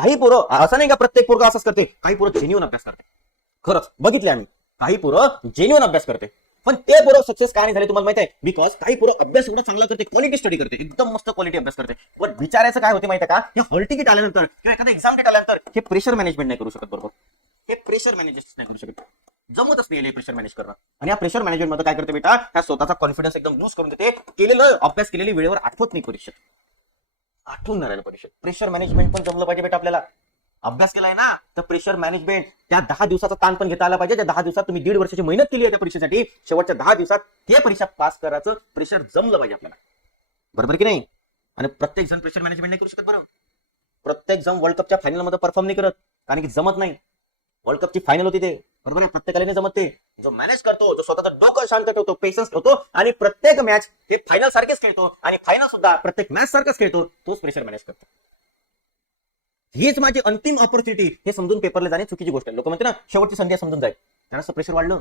काही पोरं असं नाही का प्रत्येक पोरगा असंच करते, काही पोरं जेन्युइन अभ्यास करते. खरंच बघितले आम्ही, काही पोरं जेन्युइन अभ्यास करते. पण ते पोरं सक्सेस का नाही झाले तुम्हाला माहिती आहे? बिकॉज काही पोरं अभ्यास एवढा चांगला करते, क्वालिटी स्टडी करते, एकदम मस्त क्वालिटी अभ्यास करते, पण विचारायचं काय होते माहिती आहे का? हे हॉल तिकीट आल्यानंतर किंवा एखादा एक्झाम डेट आल्यानंतर हे प्रेशर मॅनेजमेंट नाही करू शकत. बरोबर, हे प्रेशर मॅनेज नाही करू शकत, जमतच नाही प्रेशर मॅनेज करणं. आणि या प्रेशर मॅनेजमेंट मध्ये काय करते बेटा, ह्या स्वतःचा कॉन्फिडन्स एकदम लूज करून देते. केलेलं अभ्यास केलेली वेळेवर आठवत नाही परीक्षेत, आठवून नाही राहिलं परीक्षेत. प्रेशर मॅनेजमेंट पण जमलं पाहिजे बेटा आपल्याला. अभ्यास केलाय ना तर प्रेशर मॅनेजमेंट, त्या 10 दिवसाचा ताण पण घेता आला पाहिजे. त्या 10 दिवसात तुम्ही 1.5 वर्षाची मेहनत केली आहे त्या परीक्षेसाठी, शेवटच्या 10 दिवसात ते परीक्षा पास करायचं प्रेशर जमलं पाहिजे आपल्याला. बरोबर की नाही? आणि प्रत्येक जण प्रेशर मॅनेजमेंट नाही करू शकत. बरोबर, प्रत्येक जण वर्ल्ड कपच्या फायनल मध्ये परफॉर्म नाही करत, कारण की जमत नाही. वर्ल्ड कपची फायनल होती ते, बरोबर आहे, प्रत्येकाला नाही जमत. ते जो मॅनेज करतो, जो स्वतःचं डोकं शांत ठेवतो, पेशन्स ठेवतो आणि प्रत्येक मॅच हे फायनल सारखेच खेळतो आणि फायनल सुद्धा प्रत्येक मॅच सारखंच खेळतो, तोच प्रेशर मॅनेज करतो. हीच माझी अंतिम ऑपॉर्च्युनिटी हे समजून पेपरला जाणे चुकीची गोष्ट आहे. लोक म्हणते ना शेवटची संधी समजून जाईल, त्यांना प्रेशर वाढलं.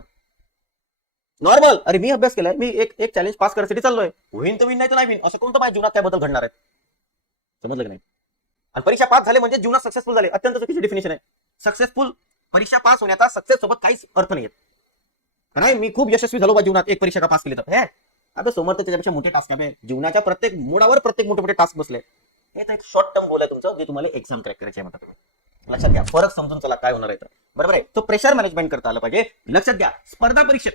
नॉर्मल, अरे मी अभ्यास केलाय, मी एक चॅलेंज पास करण्यासाठी चाललोय, होईन तर विन नाही तर नाही विन, असं कोणतं माझ्या जीवनात त्याबद्दल घडणार आहे? समजलं की नाही? आणि परीक्षा पास झाले म्हणजे जीवनात सक्सेसफुल झाले, अत्यंत चुकीची डेफिनेशन आहे. सक्सेसफुल, परीक्षा पास होण्याचा सक्सेस सोबत काहीच अर्थ नाही. नाही मी खूप यशस्वी झालो बा जीवनात, एक परीक्षा का पास केली तर आता समोर त्याच्यापेक्षा मोठे टास्क आहे. जीवनाच्या प्रत्येक मोडावर प्रत्येक मोठे मोठे टास्क बसले. हे तर एक शॉर्ट टर्म गोल आहे तुमचं, जे तुम्हाला एक्झाम क्रॅक करायची आहे म्हणतात. लक्षात घ्या, फरक समजून चला काय होणार आहे तर. बरोबर आहे, तो प्रेशर मॅनेजमेंट करता आलं पाहिजे. लक्षात घ्या, स्पर्धा परीक्षेत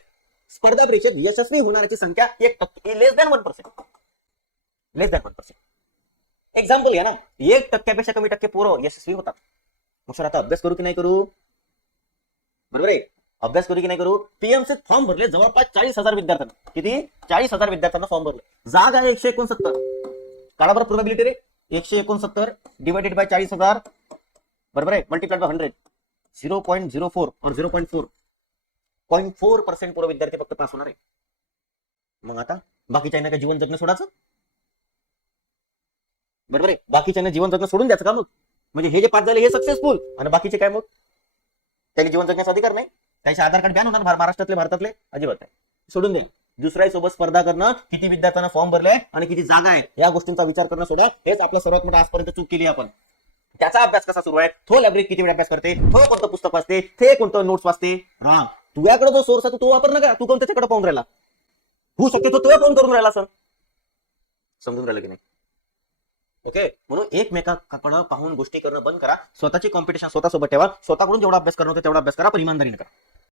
यशस्वी होणाऱ्याची संख्या 1%, लेस दॅन 1%, लेस दॅन 1%. एक्झाम्पल घ्या ना, 1% कमी टक्के पोरं यशस्वी होतात. मग सर आता अभ्यास करू की नाही करू? बरोबर आहे, अभ्यास करू की नाही करू? पीएमसी फॉर्म भरले जवळपास 40,000 विद्यार्थ्यांना. किती? 40,000 विद्यार्थ्यांना फॉर्म भरले. जागा आहे 169. काढा बरं प्रोबॅबिलिटी रे, 169 डिवाइडेड बाय 40,000, बरोबर आहे, मल्टीप्लाइड बाय 100, 0.04 और 0.4% पूर्ण विद्यार्थी फक्त पास होणार आहे. मग आता बाकीच्या काय जीवन जगणं सोडायचं? बरोबर आहे, बाकीच्या जीवन जगणं सोडून द्यायचं का मग? म्हणजे हे जे पास झाले हे सक्सेसफुल आणि बाकीचे काय मग? त्याला जीवन जगण्याचा अधिकार नाही? त्याचे आधार कार्ड बॅन होणार भारतातले? अजिबात नाही, सोडून द्या. दुसऱ्या सोबत स्पर्धा करणं, किती विद्यार्थ्यांना फॉर्म भरले आणि किती जागा आहे या गोष्टींचा विचार करणं सोडा. हेच आपल्या सर्वात मोठा आजपर्यंत चूक केली आपण. त्याचा अभ्यास कसा सुरू आहे, तो लायब्ररी किती वेळ अभ्यास करते, तो कोणतं पुस्तक वाचते, ते कोणतं नोट्स वाचते. राम, तुझ्याकडे जो सोर्स आहे तो वापर नका, तू कोण त्याच्याकडे पाहून राहिला? होऊ शकते तो तुझ्या फोन करून राहिला सर. समजून राहिलं की नाही? ओके, म्हणून एकमेकाकडे पाहून गोष्टी करणं बंद करा. स्वतःची कॉम्पिटिशन स्वतःसोबत ठेवा. स्वतःकडून जेवढा अभ्यास करणं होतं तेवढा अभ्यास करा, पण इमानदारीने करा.